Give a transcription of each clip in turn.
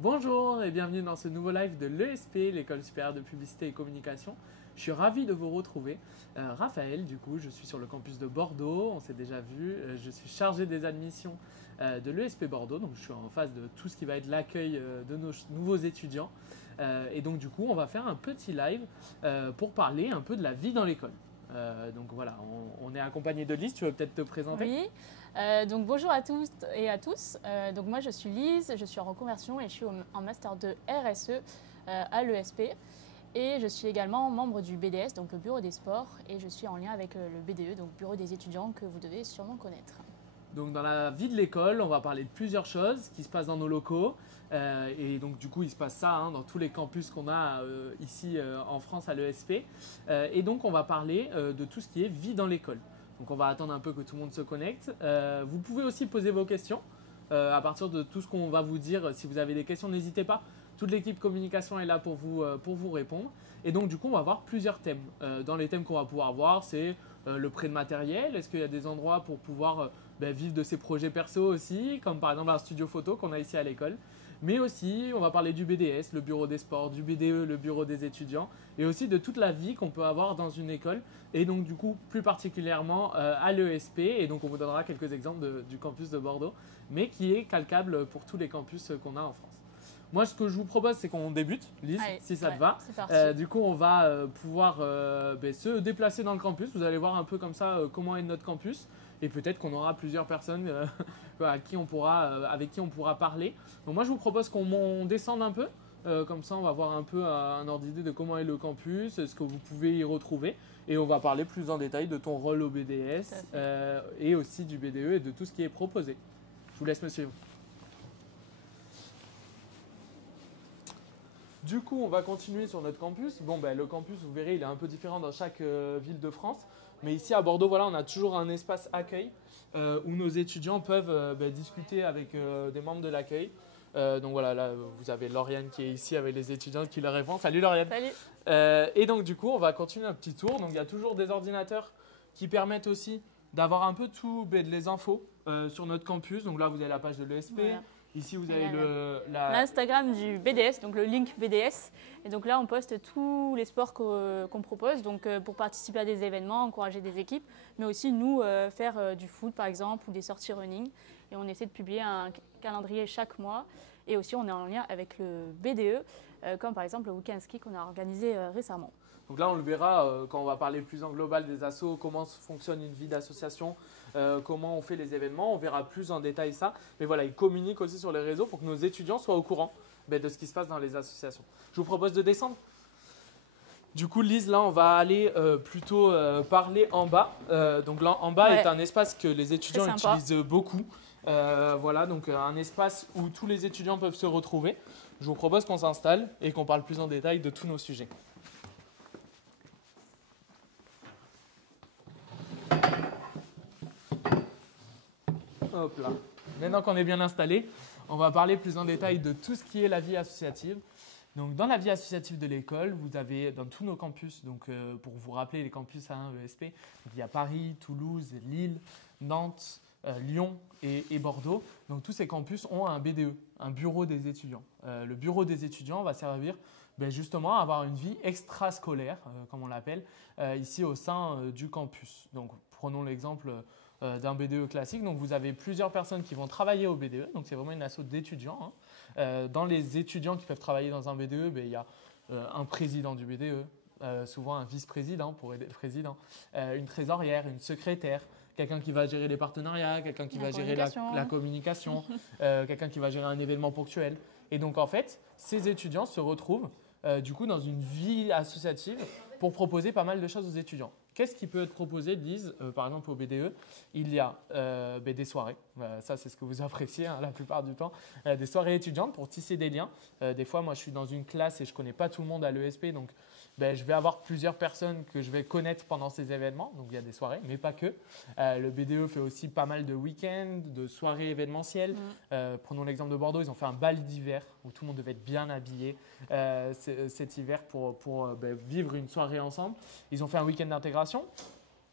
Bonjour et bienvenue dans ce nouveau live de l'ESP, l'École supérieure de publicité et communication. Je suis ravi de vous retrouver. Raphaël, du coup, je suis sur le campus de Bordeaux, on s'est déjà vu. Je suis chargé des admissions de l'ESP Bordeaux, donc je suis en phase de tout ce qui va être l'accueil de nos nouveaux étudiants. Et donc du coup, on va faire un petit live pour parler un peu de la vie dans l'école. Donc voilà, on est accompagné de Lise, tu veux peut-être te présenter? Oui, donc bonjour à tous et à tous. Donc moi je suis Lise, je suis en reconversion et je suis en master de RSE à l'ESP. Et je suis également membre du BDS, donc le Bureau des sports, et je suis en lien avec le BDE, donc Bureau des étudiants, que vous devez sûrement connaître. Donc dans la vie de l'école, on va parler de plusieurs choses qui se passent dans nos locaux. Et donc du coup, il se passe ça dans tous les campus qu'on a ici en France à l'ESP. Et donc on va parler de tout ce qui est vie dans l'école. Donc on va attendre un peu que tout le monde se connecte. Vous pouvez aussi poser vos questions à partir de tout ce qu'on va vous dire. Si vous avez des questions, n'hésitez pas. Toute l'équipe communication est là pour vous répondre. Et donc du coup, on va voir plusieurs thèmes. Dans les thèmes qu'on va pouvoir voir, c'est le prêt de matériel. Est-ce qu'il y a des endroits pour pouvoir vivre de ses projets perso aussi, comme par exemple un studio photo qu'on a ici à l'école. Mais aussi, on va parler du BDS, le bureau des sports, du BDE, le bureau des étudiants, et aussi de toute la vie qu'on peut avoir dans une école, et donc du coup plus particulièrement à l'ESP, et donc on vous donnera quelques exemples du campus de Bordeaux, mais qui est calcable pour tous les campus qu'on a en France. Moi, ce que je vous propose, c'est qu'on débute, Lise, Allez, si ça te ouais, va. c'est parti. Du coup, on va pouvoir se déplacer dans le campus. Vous allez voir un peu comme ça comment est notre campus. Et peut-être qu'on aura plusieurs personnes avec qui on pourra parler. Donc moi, je vous propose qu'on descende un peu. Comme ça, on va voir un peu un ordre d'idée de comment est le campus, ce que vous pouvez y retrouver. Et on va parler plus en détail de ton rôle au BDS et aussi du BDE et de tout ce qui est proposé. Je vous laisse me suivre. Du coup, on va continuer sur notre campus. Bon, le campus, vous verrez, il est un peu différent dans chaque ville de France. Mais ici à Bordeaux, voilà, on a toujours un espace accueil où nos étudiants peuvent discuter avec des membres de l'accueil. Donc voilà, là, vous avez Lauriane qui est ici avec les étudiants qui leur répondent. Salut Lauriane. Salut. Et donc du coup, on va continuer un petit tour. Donc il y a toujours des ordinateurs qui permettent aussi d'avoir un peu tout, les infos sur notre campus. Donc là, vous avez la page de l'ESP. Voilà. Ici, vous avez l'Instagram du BDS, donc le link BDS. Et donc là, on poste tous les sports qu'on propose, donc pour participer à des événements, encourager des équipes, mais aussi nous faire du foot par exemple ou des sorties running. Et on essaie de publier un calendrier chaque mois. Et aussi, on est en lien avec le BDE, comme par exemple le week-end ski qu'on a organisé récemment. Donc là, on le verra quand on va parler plus en global des assos, comment fonctionne une vie d'association, comment on fait les événements. On verra plus en détail ça. Mais voilà, ils communiquent aussi sur les réseaux pour que nos étudiants soient au courant de ce qui se passe dans les associations. Je vous propose de descendre. Du coup, Lise, là, on va aller plutôt parler en bas. Donc là, en bas est un espace que les étudiants utilisent beaucoup. Voilà, donc un espace où tous les étudiants peuvent se retrouver. Je vous propose qu'on s'installe et qu'on parle plus en détail de tous nos sujets. Hop là. Maintenant qu'on est bien installé, on va parler plus en détail de tout ce qui est la vie associative. Donc, dans la vie associative de l'école, vous avez dans tous nos campus, donc pour vous rappeler les campus à ESP, il y a Paris, Toulouse, Lille, Nantes, Lyon et Bordeaux. Donc tous ces campus ont un BDE, un bureau des étudiants. Le bureau des étudiants va servir justement à avoir une vie extrascolaire, comme on l'appelle, ici au sein du campus. Donc prenons l'exemple d'un BDE classique. Donc vous avez plusieurs personnes qui vont travailler au BDE, donc c'est vraiment une asso d'étudiants. Dans les étudiants qui peuvent travailler dans un BDE, il y a un président du BDE, souvent un vice-président pour aider le président, une trésorière, une secrétaire, quelqu'un qui va gérer les partenariats, quelqu'un qui va gérer la communication, quelqu'un qui va gérer un événement ponctuel. Et donc en fait, ces étudiants se retrouvent du coup dans une vie associative pour proposer pas mal de choses aux étudiants. Qu'est-ce qui peut être proposé, Lise, par exemple au BDE? Il y a des soirées, ça c'est ce que vous appréciez la plupart du temps, des soirées étudiantes pour tisser des liens. Des fois, moi je suis dans une classe et je ne connais pas tout le monde à l'ESP, donc je vais avoir plusieurs personnes que je vais connaître pendant ces événements. Donc il y a des soirées, mais pas que. Le BDE fait aussi pas mal de week-ends, de soirées événementielles. Prenons l'exemple de Bordeaux, ils ont fait un bal d'hiver où tout le monde devait être bien habillé cet hiver pour vivre une soirée ensemble. Ils ont fait un week-end d'intégration.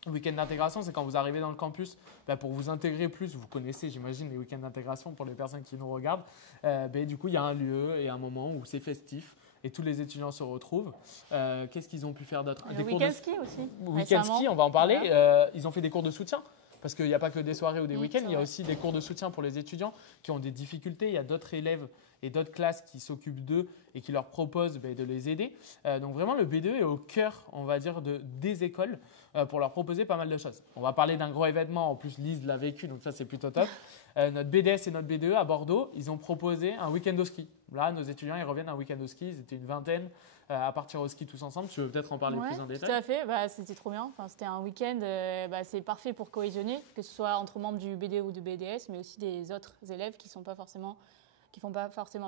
Le week-end d'intégration, c'est quand vous arrivez dans le campus, pour vous intégrer plus, vous connaissez, j'imagine, les week-ends d'intégration pour les personnes qui nous regardent. Du coup, il y a un lieu et un moment où c'est festif et tous les étudiants se retrouvent. Qu'est-ce qu'ils ont pu faire d'autre? Des week-end ski aussi. Week-end ski, on va en parler. Voilà. Ils ont fait des cours de soutien. Parce qu'il n'y a pas que des soirées ou des week-ends, il y a aussi des cours de soutien pour les étudiants qui ont des difficultés. Il y a d'autres élèves et d'autres classes qui s'occupent d'eux et qui leur proposent de les aider. Donc vraiment, le B2 est au cœur, on va dire, des écoles pour leur proposer pas mal de choses. On va parler d'un gros événement, en plus Lise l'a vécu, donc ça c'est plutôt top. Notre BDS et notre B2 à Bordeaux, ils ont proposé un week-end au ski. Là, nos étudiants, ils reviennent un week-end au ski, ils étaient une vingtaine à partir au ski tous ensemble. Tu veux peut-être en parler plus en détail? Tout à fait, c'était trop bien. Enfin, c'était un week-end, c'est parfait pour cohésionner, que ce soit entre membres du BD ou du BDS, mais aussi des autres élèves qui font pas forcément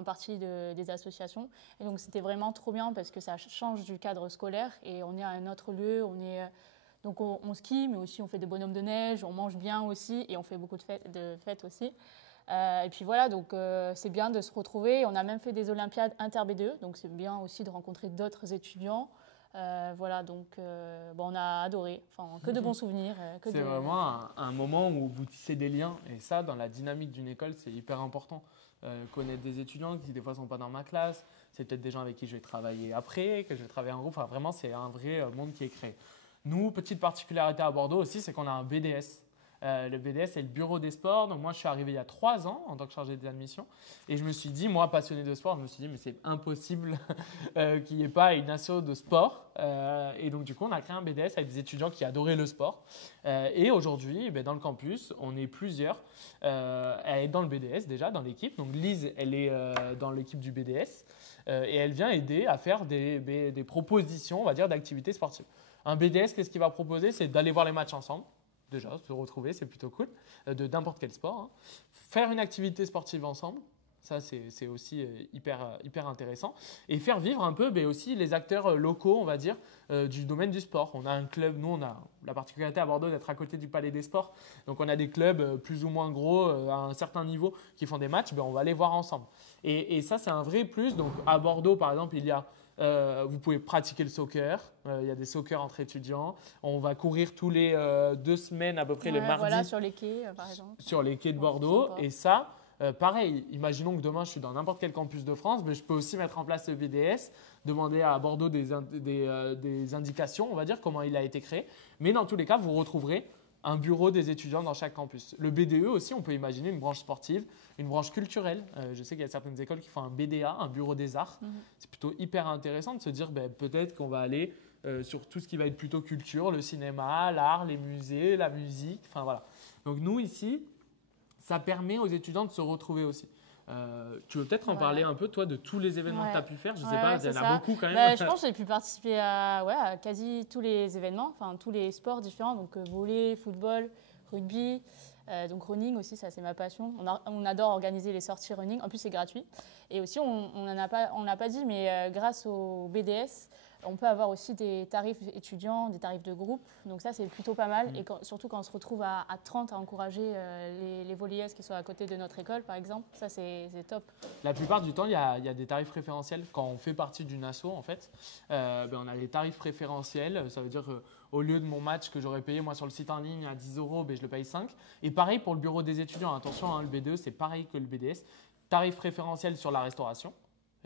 partie des associations. Et donc c'était vraiment trop bien parce que ça change du cadre scolaire et on est à un autre lieu, donc on skie, mais aussi on fait des bonhommes de neige, on mange bien aussi et on fait beaucoup de fêtes aussi. Et puis voilà, donc c'est bien de se retrouver. On a même fait des Olympiades inter-B2, donc c'est bien aussi de rencontrer d'autres étudiants. Voilà, donc on a adoré, que de bons souvenirs. C'est vraiment un moment où vous tissez des liens et ça, dans la dynamique d'une école, c'est hyper important. Connaître des étudiants qui des fois ne sont pas dans ma classe, c'est peut-être des gens avec qui je vais travailler après, que je vais travailler en groupe. Enfin, vraiment, c'est un vrai monde qui est créé. Nous, petite particularité à Bordeaux aussi, c'est qu'on a un BDS. Le BDS, c'est le bureau des sports. Donc moi, je suis arrivé il y a 3 ans en tant que chargé des admissions. Et je me suis dit, moi, passionné de sport, je me suis dit, mais c'est impossible qu'il n'y ait pas une asso de sport. Et donc, du coup, on a créé un BDS avec des étudiants qui adoraient le sport. Et aujourd'hui, dans le campus, on est plusieurs. Elle est dans le BDS déjà, dans l'équipe. Donc Lise, elle est dans l'équipe du BDS. Et elle vient aider à faire des propositions, on va dire, d'activités sportives. Un BDS, qu'est-ce qu'il va proposer? C'est d'aller voir les matchs ensemble. Déjà, se retrouver, c'est plutôt cool, de n'importe quel sport. Hein. Faire une activité sportive ensemble, ça c'est aussi hyper intéressant. Et faire vivre un peu aussi les acteurs locaux, on va dire, du domaine du sport. On a un club, nous on a la particularité à Bordeaux d'être à côté du Palais des Sports. Donc on a des clubs plus ou moins gros à un certain niveau qui font des matchs, on va les voir ensemble. Et ça c'est un vrai plus. Donc à Bordeaux par exemple, il y a vous pouvez pratiquer le soccer. Il y a des soccer entre étudiants. On va courir tous les 2 semaines à peu près le mardi. Voilà, sur les quais, par exemple. Sur les quais de Bordeaux. Et ça, pareil, imaginons que demain je suis dans n'importe quel campus de France, mais je peux aussi mettre en place le BDS, demander à Bordeaux des indications, on va dire, comment il a été créé. Mais dans tous les cas, vous retrouverez un bureau des étudiants dans chaque campus. Le BDE aussi, on peut imaginer une branche sportive, une branche culturelle. Je sais qu'il y a certaines écoles qui font un BDA, un bureau des arts. C'est plutôt hyper intéressant de se dire peut-être qu'on va aller sur tout ce qui va être plutôt culture, le cinéma, l'art, les musées, la musique. Enfin voilà. Donc nous ici, ça permet aux étudiants de se retrouver aussi. Tu veux peut-être en parler un peu, toi, de tous les événements que tu as pu faire? Je ne sais pas, il y en a beaucoup quand même. Je pense que j'ai pu participer à quasi tous les événements, tous les sports différents, donc volley, football, rugby, donc running aussi, ça c'est ma passion. On adore organiser les sorties running, en plus c'est gratuit. Et aussi, on l'a pas dit, mais grâce au BDS, on peut avoir aussi des tarifs étudiants, des tarifs de groupe. Donc ça, c'est plutôt pas mal. Et surtout quand on se retrouve à 30 à encourager les volleyeuses qui sont à côté de notre école, par exemple, ça, c'est top. La plupart du temps, il y a des tarifs préférentiels. Quand on fait partie d'une asso, en fait, on a des tarifs préférentiels. Ça veut dire qu'au lieu de mon match que j'aurais payé moi sur le site en ligne à 10 €, je le paye 5. Et pareil pour le bureau des étudiants. Attention, le B2, c'est pareil que le BDS. Tarif préférentiel sur la restauration.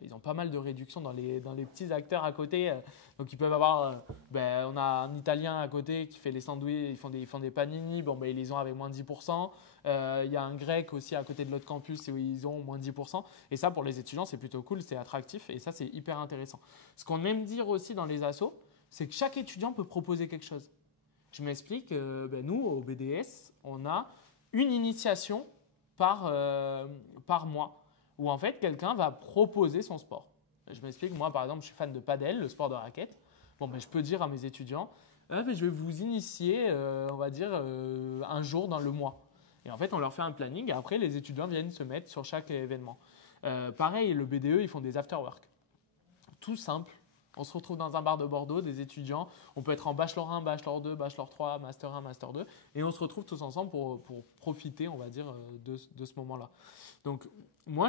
Ils ont pas mal de réductions dans les petits acteurs à côté. Donc, ils peuvent avoir… on a un Italien à côté qui fait les sandwichs, ils font des panini. Ils les ont avec moins de 10%. Il y a un Grec aussi à côté de l'autre campus où ils ont moins de 10%. Et ça, pour les étudiants, c'est plutôt cool, c'est attractif. Et ça, c'est hyper intéressant. Ce qu'on aime dire aussi dans les assos, c'est que chaque étudiant peut proposer quelque chose. Je m'explique. Nous, au BDS, on a une initiation par mois, où en fait quelqu'un va proposer son sport. Je m'explique, moi par exemple je suis fan de padel, le sport de raquette. Je peux dire à mes étudiants, je vais vous initier, on va dire, un jour dans le mois. Et en fait on leur fait un planning et après les étudiants viennent se mettre sur chaque événement. Pareil, le BDE, ils font des after-work. Tout simple, On se retrouve dans un bar de Bordeaux, des étudiants. On peut être en bachelor 1, bachelor 2, bachelor 3, master 1, master 2. Et on se retrouve tous ensemble pour profiter, on va dire, de ce moment-là. Donc, moi,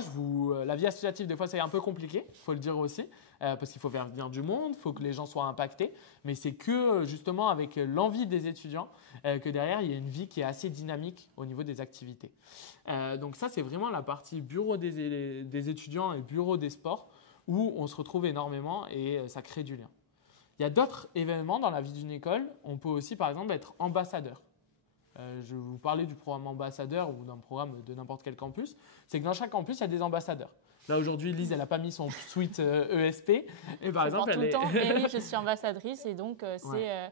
la vie associative, des fois, c'est un peu compliqué, il faut le dire aussi, parce qu'il faut faire venir du monde, il faut que les gens soient impactés. Mais c'est que, justement, avec l'envie des étudiants, que derrière, il y a une vie qui est assez dynamique au niveau des activités. Donc ça, c'est vraiment la partie bureau des étudiants et bureau des sports, où on se retrouve énormément et ça crée du lien. Il y a d'autres événements dans la vie d'une école. On peut aussi, par exemple, être ambassadeur. Je vais vous parler du programme ambassadeur ou d'un programme de n'importe quel campus. C'est que dans chaque campus, il y a des ambassadeurs. Là, aujourd'hui, Lise, elle n'a pas mis son suite ESP. Et par exemple, tout le temps. Mais oui, je suis ambassadrice et donc c'est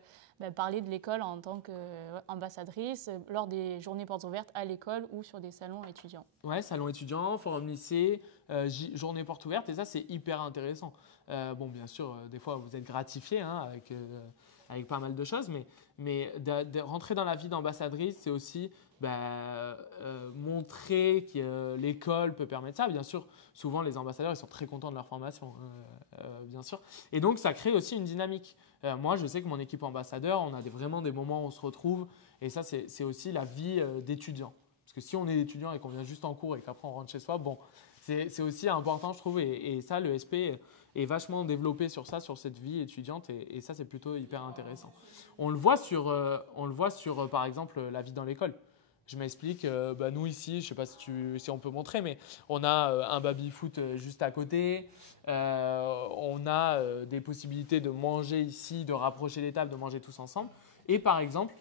parler de l'école en tant qu'ambassadrice lors des journées portes ouvertes à l'école ou sur des salons étudiants. Ouais, salon étudiant, forum lycée, journée portes ouvertes et ça, c'est hyper intéressant. Bon, bien sûr, des fois, vous êtes gratifié avec pas mal de choses, mais de rentrer dans la vie d'ambassadrice, c'est aussi montrer que l'école peut permettre ça. Bien sûr, souvent, les ambassadeurs, ils sont très contents de leur formation, bien sûr. Et donc, ça crée aussi une dynamique. Moi, je sais que mon équipe ambassadeur, on a vraiment des moments où on se retrouve. Et ça, c'est aussi la vie d'étudiant. Parce que si on est étudiant et qu'on vient juste en cours et qu'après on rentre chez soi, bon, c'est aussi important, je trouve. Et ça, le SP est vachement développé sur ça, sur cette vie étudiante. Et ça, c'est plutôt hyper intéressant. On le voit sur par exemple, la vie dans l'école. Je m'explique. Nous, ici, je ne sais pas si on peut montrer, mais on a un baby-foot juste à côté. On a des possibilités de manger ici, de rapprocher les tables, de manger tous ensemble. Et par exemple,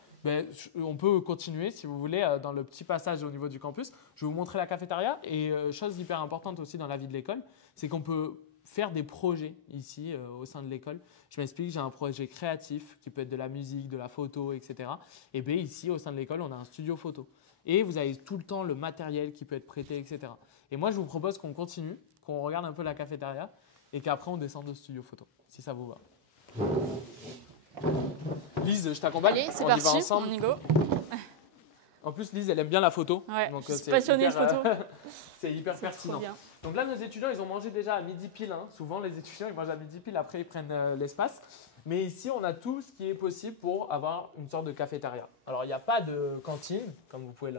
on peut continuer, si vous voulez, dans le petit passage au niveau du campus. Je vais vous montrer la cafétéria. Et chose hyper importante aussi dans la vie de l'école, c'est qu'on peut faire des projets ici au sein de l'école. Je m'explique, j'ai un projet créatif qui peut être de la musique, de la photo, etc. Et bien ici, au sein de l'école, on a un studio photo. Et vous avez tout le temps le matériel qui peut être prêté, etc. Et moi, je vous propose qu'on continue, qu'on regarde un peu la cafétéria et qu'après, on descende au studio photo, si ça vous va. Lise, je t'accompagne. Allez, c'est parti, on y go. En plus, Lise, elle aime bien la photo. Ouais, je suis passionnée de photo. C'est hyper pertinent. Donc là, nos étudiants, ils ont mangé déjà à midi pile. Souvent, les étudiants, ils mangent à midi pile, après, ils prennent l'espace. Mais ici, on a tout ce qui est possible pour avoir une sorte de cafétéria. Alors, il n'y a pas de cantine, comme vous pouvez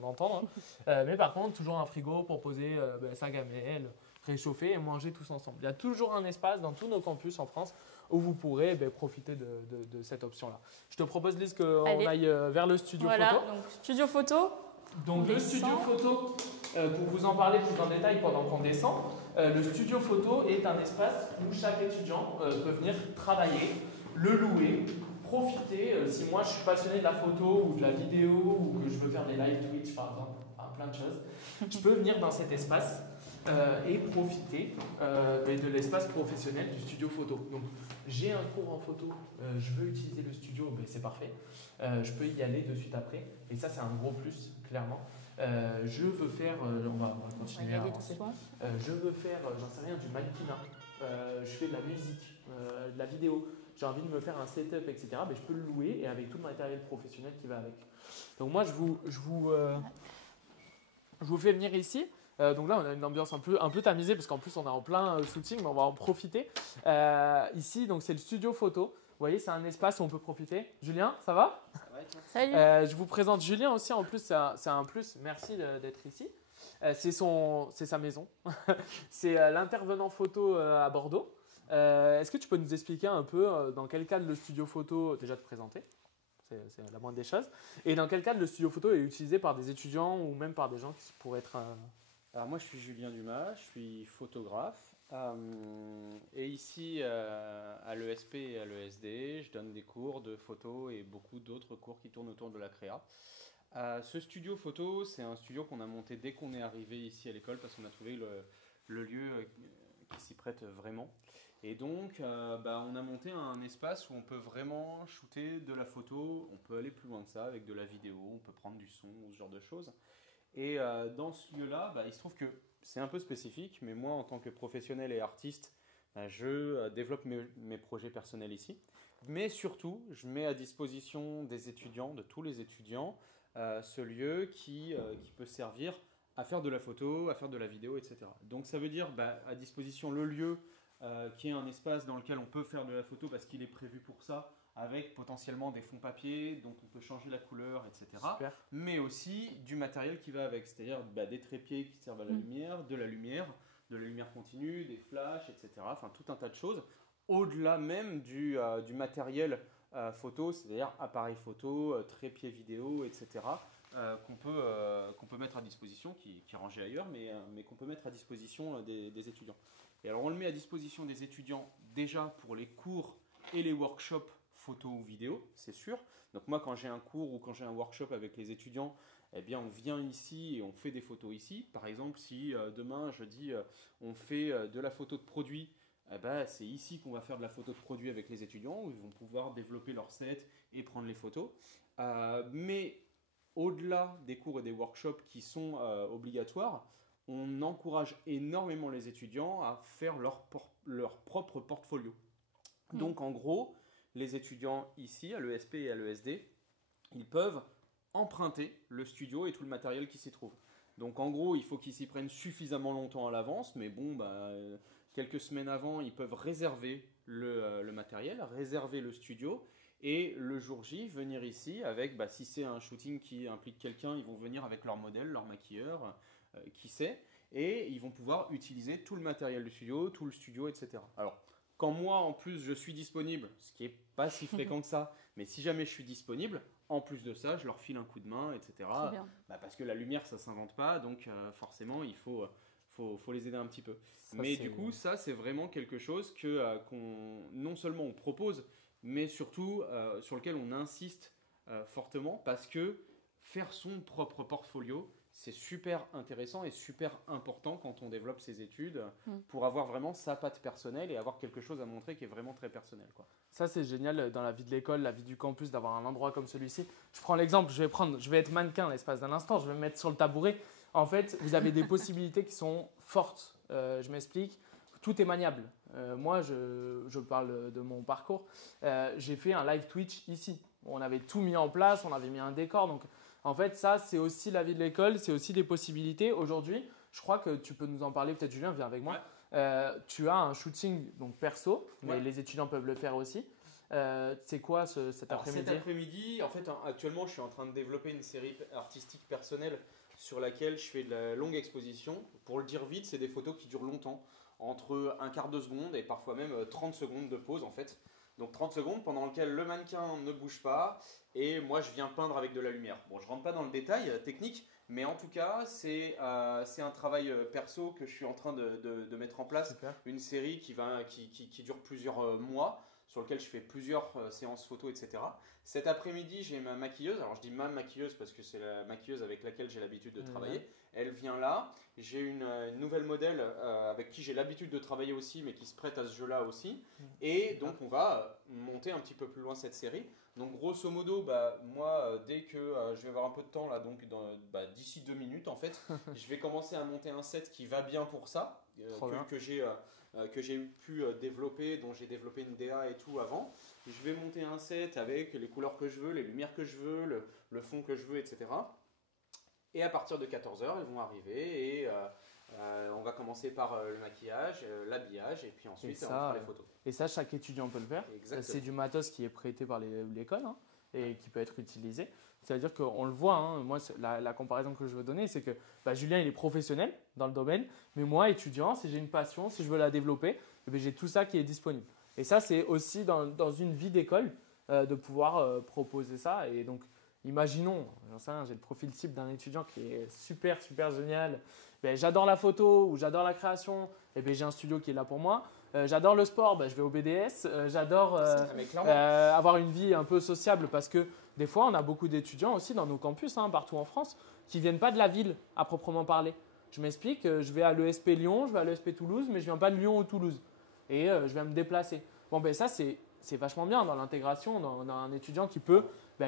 l'entendre. Mais par contre, toujours un frigo pour poser sa gamelle, réchauffer et manger tous ensemble. Il y a toujours un espace dans tous nos campus en France où vous pourrez profiter de cette option-là. Je te propose, Lise, qu'on aille vers le studio photo. Voilà, donc studio photo. Donc le studio photo, pour vous en parler plus en détail pendant qu'on descend, le studio photo est un espace où chaque étudiant peut venir travailler, le louer, profiter. Si moi je suis passionné de la photo ou de la vidéo ou que je veux faire des live Twitch par exemple, enfin, plein de choses, je peux venir dans cet espace et profiter de l'espace professionnel du studio photo. Donc j'ai un cours en photo, je veux utiliser le studio, c'est parfait. Je peux y aller de suite après. Et ça, c'est un gros plus, clairement. Je veux faire, on va continuer à avancer. Je veux faire, j'en sais rien, du mannequinat. Je fais de la musique, de la vidéo. J'ai envie de me faire un setup, etc. Je peux le louer et avec tout le matériel professionnel qui va avec. Donc moi, je vous fais venir ici. Donc là, on a une ambiance un peu tamisée parce qu'en plus, on est en plein shooting, mais on va en profiter. Ici, donc c'est le studio photo. Vous voyez, c'est un espace où on peut profiter. Julien, ça va ? Salut. Je vous présente Julien aussi. En plus, c'est un plus. Merci d'être ici. C'est sa maison. C'est l'intervenant photo à Bordeaux. Est-ce que tu peux nous expliquer un peu dans quel cadre le studio photo, déjà te présenter ? C'est la moindre des choses. Et dans quel cadre le studio photo est utilisé par des étudiants ou même par des gens qui pourraient être… Alors moi, je suis Julien Dumas, je suis photographe. Et ici, à l'ESP et à l'ESD, je donne des cours de photo et beaucoup d'autres cours qui tournent autour de la créa. Ce studio photo, c'est un studio qu'on a monté dès qu'on est arrivé ici à l'école parce qu'on a trouvé le lieu qui s'y prête vraiment. Et donc, on a monté un espace où on peut vraiment shooter de la photo, on peut aller plus loin que ça avec de la vidéo, on peut prendre du son ou ce genre de choses. Et dans ce lieu-là, il se trouve que c'est un peu spécifique, mais moi, en tant que professionnel et artiste, je développe mes projets personnels ici. Mais surtout, je mets à disposition des étudiants, de tous les étudiants, ce lieu qui peut servir à faire de la photo, à faire de la vidéo, etc. Donc ça veut dire à disposition le lieu qui est un espace dans lequel on peut faire de la photo parce qu'il est prévu pour ça, avec potentiellement des fonds papier, donc on peut changer la couleur, etc. Super. Mais aussi du matériel qui va avec, c'est-à-dire des trépieds qui servent à la lumière, de la lumière continue, des flashs, etc. Enfin, tout un tas de choses. Au-delà même du matériel photo, c'est-à-dire appareil photo, trépied vidéo, etc. Qu'on peut mettre à disposition, qui est rangé ailleurs, mais qu'on peut mettre à disposition des étudiants. Et alors on le met à disposition des étudiants déjà pour les cours et les workshops photo ou vidéo, c'est sûr. Donc moi quand j'ai un cours ou quand j'ai un workshop avec les étudiants, eh bien on vient ici et on fait des photos ici. Par exemple si demain je dis on fait de la photo de produit, eh ben, c'est ici qu'on va faire de la photo de produit avec les étudiants, où ils vont pouvoir développer leur set et prendre les photos. Mais au-delà des cours et des workshops qui sont obligatoires, on encourage énormément les étudiants à faire leur propre portfolio. Donc en gros, les étudiants ici, à l'ESP et à l'ESD, ils peuvent emprunter le studio et tout le matériel qui s'y trouve. Donc en gros, il faut qu'ils s'y prennent suffisamment longtemps à l'avance, mais bon, quelques semaines avant, ils peuvent réserver le matériel, réserver le studio, et le jour J, venir ici avec, si c'est un shooting qui implique quelqu'un, ils vont venir avec leur modèle, leur maquilleur, qui sait, et ils vont pouvoir utiliser tout le matériel du studio, tout le studio, etc. Alors, quand moi, en plus, je suis disponible, ce qui n'est pas si fréquent que ça, mais si jamais je suis disponible, en plus de ça, je leur file un coup de main, etc. Parce que la lumière, ça ne s'invente pas, donc forcément, il faut les aider un petit peu. Mais du coup, ça, c'est vraiment quelque chose qu'on non seulement on propose, mais surtout sur lequel on insiste fortement, parce que faire son propre portfolio, c'est super intéressant et super important quand on développe ses études pour avoir vraiment sa patte personnelle et avoir quelque chose à montrer qui est vraiment très personnel, quoi. Ça, c'est génial dans la vie de l'école, la vie du campus, d'avoir un endroit comme celui-ci. Je prends l'exemple, je vais être mannequin l'espace d'un instant, je vais me mettre sur le tabouret. En fait, vous avez des possibilités qui sont fortes. Je m'explique, tout est maniable. Moi, je parle de mon parcours. J'ai fait un live Twitch ici. On avait tout mis en place, on avait mis un décor. Donc, en fait, ça, c'est aussi la vie de l'école, c'est aussi des possibilités. Aujourd'hui, je crois que tu peux nous en parler. Peut-être Julien, viens avec moi. Tu as un shooting donc perso, mais les étudiants peuvent le faire aussi. C'est quoi cet après-midi ? Cet après-midi, en fait, actuellement, je suis en train de développer une série artistique personnelle sur laquelle je fais de la longue exposition. Pour le dire vite, c'est des photos qui durent longtemps, entre un quart de seconde et parfois même 30 secondes de pause en fait. Donc 30 secondes pendant lesquelles le mannequin ne bouge pas et moi je viens peindre avec de la lumière. Bon, je ne rentre pas dans le détail technique, mais en tout cas c'est un travail perso que je suis en train de mettre en place. Super. Une série qui dure plusieurs mois, sur lequel je fais plusieurs séances photos, etc. Cet après-midi, j'ai ma maquilleuse. Alors, je dis ma maquilleuse parce que c'est la maquilleuse avec laquelle j'ai l'habitude de travailler. Elle vient là. J'ai une nouvelle modèle avec qui j'ai l'habitude de travailler aussi, mais qui se prête à ce jeu-là aussi. Et donc, on va monter un petit peu plus loin cette série. Donc, grosso modo, moi, dès que je vais avoir un peu de temps, là, donc d'ici 2 minutes, en fait, je vais commencer à monter un set qui va bien pour ça, que j'ai pu développer, dont j'ai développé une DA et tout avant. Je vais monter un set avec les couleurs que je veux, les lumières que je veux, le fond que je veux, etc. Et à partir de 14h, elles vont arriver et on va commencer par le maquillage, l'habillage et puis ensuite on fera les photos. Et ça, chaque étudiant peut le faire. C'est du matos qui est prêté par l'école et qui peut être utilisé. C'est-à-dire qu'on le voit, moi la comparaison que je veux donner, c'est que Julien il est professionnel dans le domaine, mais moi étudiant, si j'ai une passion, si je veux la développer, j'ai tout ça qui est disponible. Et ça c'est aussi dans une vie d'école de pouvoir proposer ça. Et donc imaginons, j'en sais rien, j'ai le profil type d'un étudiant qui est super génial, j'adore la photo ou j'adore la création, j'ai un studio qui est là pour moi. J'adore le sport, je vais au BDS. J'adore avoir une vie un peu sociable parce que des fois, on a beaucoup d'étudiants aussi dans nos campus, partout en France, qui ne viennent pas de la ville à proprement parler. Je m'explique, je vais à l'ESP Lyon, je vais à l'ESP Toulouse, mais je ne viens pas de Lyon ou Toulouse. Et je vais me déplacer. Ça, c'est vachement bien dans l'intégration, dans un étudiant qui peut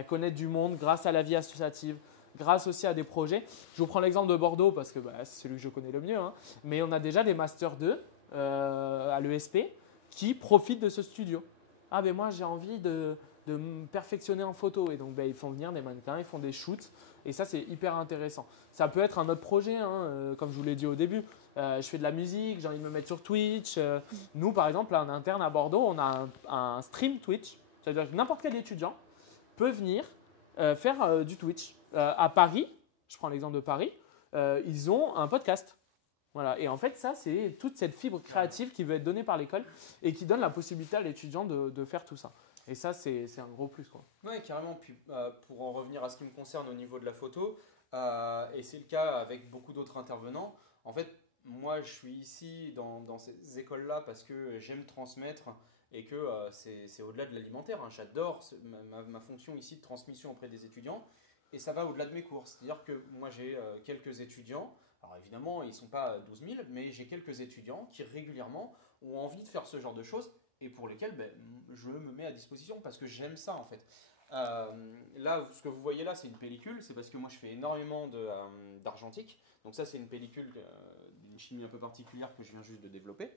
connaître du monde grâce à la vie associative, grâce aussi à des projets. Je vous prends l'exemple de Bordeaux parce que c'est celui que je connais le mieux. Mais on a déjà des Master 2 à l'ESP qui profitent de ce studio. Moi j'ai envie de me perfectionner en photo et donc ils font venir des mannequins, ils font des shoots et ça c'est hyper intéressant. Ça peut être un autre projet, comme je vous l'ai dit au début. je fais de la musique, j'ai envie de me mettre sur Twitch. Nous, par exemple, là, en interne à Bordeaux, on a un stream Twitch. C'est-à-dire que n'importe quel étudiant peut venir faire du Twitch. À Paris, je prends l'exemple de Paris, ils ont un podcast. Voilà. Et en fait, ça, c'est toute cette fibre créative qui veut être donnée par l'école et qui donne la possibilité à l'étudiant de faire tout ça. Et ça, c'est un gros plus, quoi. Oui, carrément. Puis, pour en revenir à ce qui me concerne au niveau de la photo, et c'est le cas avec beaucoup d'autres intervenants, en fait, moi, je suis ici dans ces écoles-là parce que j'aime transmettre et que c'est au-delà de l'alimentaire. Hein. J'adore ma fonction ici de transmission auprès des étudiants et ça va au-delà de mes cours. C'est-à-dire que moi, j'ai quelques étudiants. Alors évidemment, ils ne sont pas 12 000, mais j'ai quelques étudiants qui régulièrement ont envie de faire ce genre de choses et pour lesquels je me mets à disposition parce que j'aime ça en fait. Là, ce que vous voyez là, c'est une pellicule. C'est parce que moi, je fais énormément d'argentique. Donc ça, c'est une pellicule d'une chimie un peu particulière que je viens juste de développer.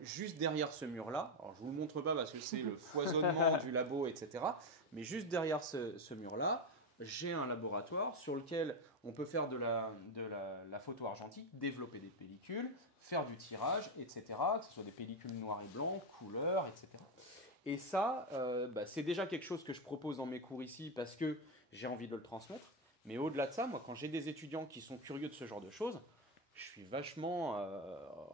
Juste derrière ce mur-là, alors je ne vous le montre pas parce que c'est le foisonnement du labo, etc. Mais juste derrière ce mur-là, j'ai un laboratoire sur lequel on peut faire de la photo argentique, développer des pellicules, faire du tirage, etc. Que ce soit des pellicules noir et blanc, couleur, etc. Et ça, c'est déjà quelque chose que je propose dans mes cours ici parce que j'ai envie de le transmettre. Mais au-delà de ça, moi, quand j'ai des étudiants qui sont curieux de ce genre de choses, je suis vachement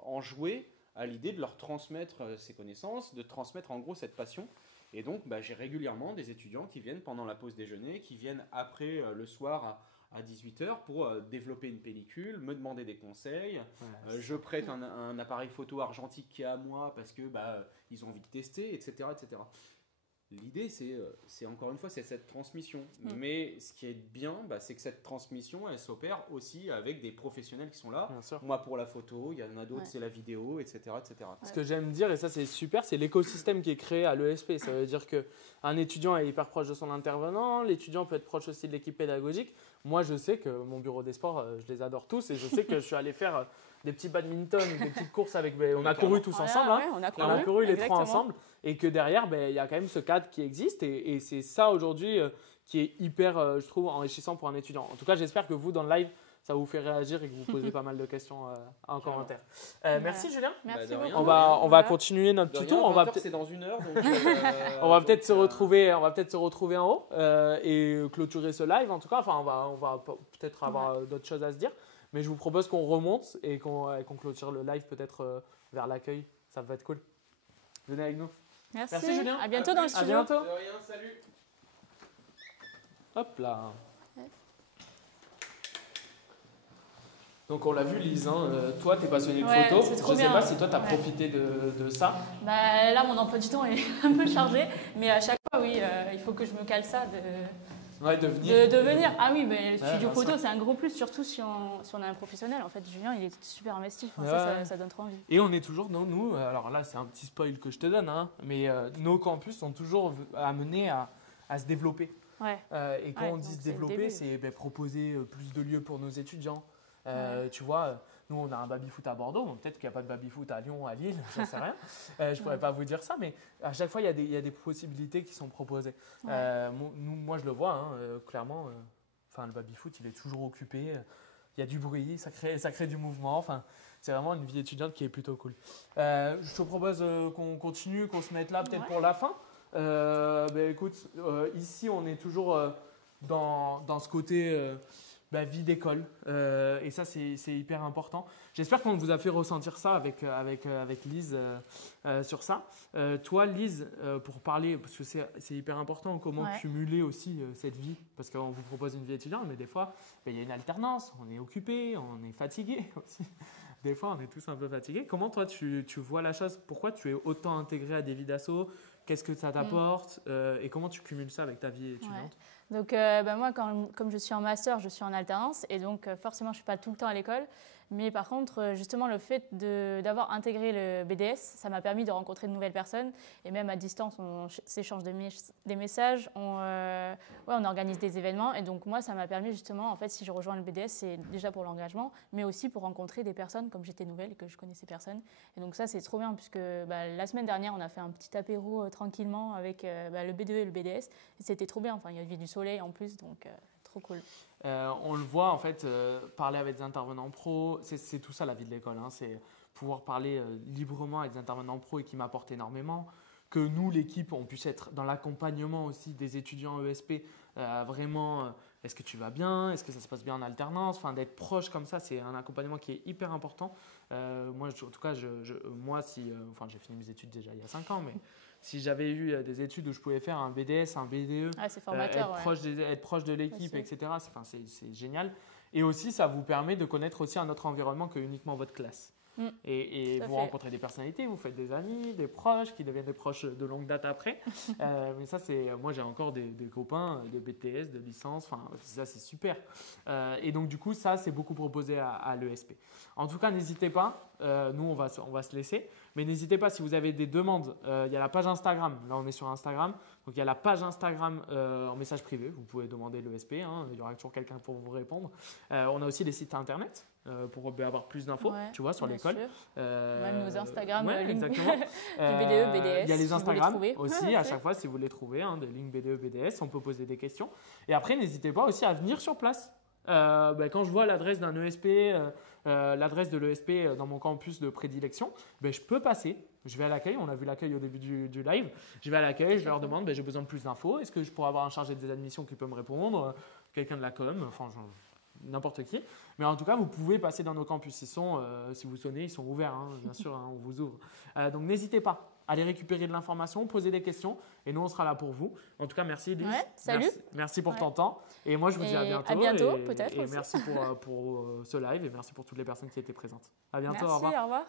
enjoué à l'idée de leur transmettre ces connaissances, de transmettre en gros cette passion. Et donc, j'ai régulièrement des étudiants qui viennent pendant la pause déjeuner, qui viennent après le soir à 18h pour développer une pellicule, me demander des conseils. Je prête un appareil photo argentique qui est à moi parce que ils ont envie de tester, etc. etc. L'idée, c'est encore une fois, c'est cette transmission. Mais ce qui est bien, c'est que cette transmission, elle s'opère aussi avec des professionnels qui sont là. Moi, pour la photo, il y en a d'autres, c'est la vidéo, etc. etc. Ce que j'aime dire, et ça c'est super, c'est l'écosystème qui est créé à l'ESP. Ça veut dire qu'un étudiant est hyper proche de son intervenant, l'étudiant peut être proche aussi de l'équipe pédagogique. Moi, je sais que mon bureau des sports, je les adore tous et je sais que je suis allé faire des petits badminton, des petites courses avec. On a couru tous ensemble. Ouais, on a couru les trois ensemble. Et que derrière, il y a quand même ce cadre qui existe. Et c'est ça aujourd'hui qui est hyper, je trouve, enrichissant pour un étudiant. En tout cas, j'espère que vous, dans le live, ça vous fait réagir et que vous posez pas mal de questions en commentaire. Merci Julien. Merci beaucoup. On va continuer notre petit tour. C'est dans une heure. Donc, on va peut-être se retrouver en haut et clôturer ce live. En tout cas, enfin, on va peut-être avoir d'autres choses à se dire. Mais je vous propose qu'on remonte et qu'on clôture le live peut-être vers l'accueil. Ça va être cool. Venez avec nous. Merci Julien. À bientôt dans le studio. À bientôt. De rien, salut. Hop là. Donc on l'a vu Lise, toi tu es passionnée de photo, je ne sais pas si toi tu as profité de ça. Là mon emploi du temps est un peu chargé, mais à chaque fois oui, il faut que je me cale ça de venir. De venir. Ah oui, le studio photo c'est un gros plus, surtout si on a un professionnel. En fait Julien il est super investi, ça donne trop envie. Et on est toujours, nous, alors là c'est un petit spoil que je te donne, mais nos campus sont toujours amenés à se développer. Et quand on dit se développer, c'est proposer plus de lieux pour nos étudiants. Tu vois, nous on a un baby-foot à Bordeaux, bon, peut-être qu'il n'y a pas de baby-foot à Lyon, à Lille, j'en sais rien. Je ne pourrais pas vous dire ça, mais à chaque fois il y a des possibilités qui sont proposées. Moi je le vois, clairement, le baby-foot il est toujours occupé, il y a du bruit, ça crée du mouvement, c'est vraiment une vie étudiante qui est plutôt cool. Je te propose qu'on continue, qu'on se mette là peut-être pour la fin. Écoute, ici on est toujours dans ce côté vie d'école et ça c'est hyper important. J'espère qu'on vous a fait ressentir ça avec Lise sur ça. Toi Lise, pour parler, parce que c'est hyper important, comment cumuler aussi cette vie, parce qu'on vous propose une vie étudiante, mais des fois il y a une alternance, on est occupé, on est fatigué aussi. Des fois on est tous un peu fatigués. Comment toi tu vois la chose? Pourquoi tu es autant intégré à des vies d'asso? Qu'est-ce que ça t'apporte et comment tu cumules ça avec ta vie étudiante? Donc moi, comme je suis en master, je suis en alternance et donc forcément, je ne suis pas tout le temps à l'école. Mais par contre, justement, le fait d'avoir intégré le BDS, ça m'a permis de rencontrer de nouvelles personnes. Et même à distance, on s'échange des messages, on organise des événements. Et donc moi, ça m'a permis justement, en fait, si je rejoins le BDS, c'est déjà pour l'engagement, mais aussi pour rencontrer des personnes comme j'étais nouvelle et que je connaissais personne. Et donc ça, c'est trop bien puisque la semaine dernière, on a fait un petit apéro tranquillement avec le B2 et le BDS. Et c'était trop bien. Enfin, il y avait du soleil en plus, donc trop cool. On le voit en fait, parler avec des intervenants pros, c'est tout ça la vie de l'école. Hein. C'est pouvoir parler librement avec des intervenants pros et qui m'apportent énormément. Que nous, l'équipe, on puisse être dans l'accompagnement aussi des étudiants ESP, vraiment, est-ce que tu vas bien, est-ce que ça se passe bien en alternance, enfin, d'être proche comme ça, c'est un accompagnement qui est hyper important. Moi, en tout cas, moi, enfin, j'ai fini mes études déjà il y a 5 ans, mais si j'avais eu des études où je pouvais faire un BDS, un BDE, c'est formateur, être proche de l'équipe, etc., c'est génial. Et aussi, ça vous permet de connaître aussi un autre environnement que uniquement votre classe. Et vous rencontrez des personnalités, vous faites des amis, des proches qui deviennent des proches de longue date après. Mais ça, moi j'ai encore des copains de BTS, de licence, enfin ça c'est super. Et donc du coup, ça c'est beaucoup proposé à l'ESP. En tout cas, n'hésitez pas, nous on va se laisser, mais n'hésitez pas si vous avez des demandes. Il y a la page Instagram, là on est sur Instagram, donc il y a la page Instagram en message privé, vous pouvez demander l'ESP, hein, il y aura toujours quelqu'un pour vous répondre. On a aussi les sites internet. Pour avoir plus d'infos, tu vois, sur l'école. Même nos Instagram, exactement. du BDE, BDS. Il y a les Instagram si aussi, à chaque fois, si vous les trouvez, hein, des lignes BDE, BDS, on peut poser des questions. Et après, n'hésitez pas aussi à venir sur place. Quand je vois l'adresse d'un ESP, l'adresse de l'ESP dans mon campus de prédilection, je peux passer. Je vais à l'accueil, on a vu l'accueil au début du live. Je vais à l'accueil, je leur demande, j'ai besoin de plus d'infos. Est-ce que je pourrais avoir un chargé des admissions qui peut me répondre, quelqu'un de la com, enfin, n'importe qui. Mais en tout cas, vous pouvez passer dans nos campus. Si vous sonnez, ils sont ouverts, hein, bien sûr, hein, on vous ouvre. Donc, n'hésitez pas à aller récupérer de l'information, poser des questions et nous, on sera là pour vous. En tout cas, merci Elise. Salut. Merci pour ton temps. Et moi, je vous dis à bientôt. À bientôt, peut-être. Et merci pour ce live et merci pour toutes les personnes qui étaient présentes. À bientôt, merci, au revoir. Au revoir.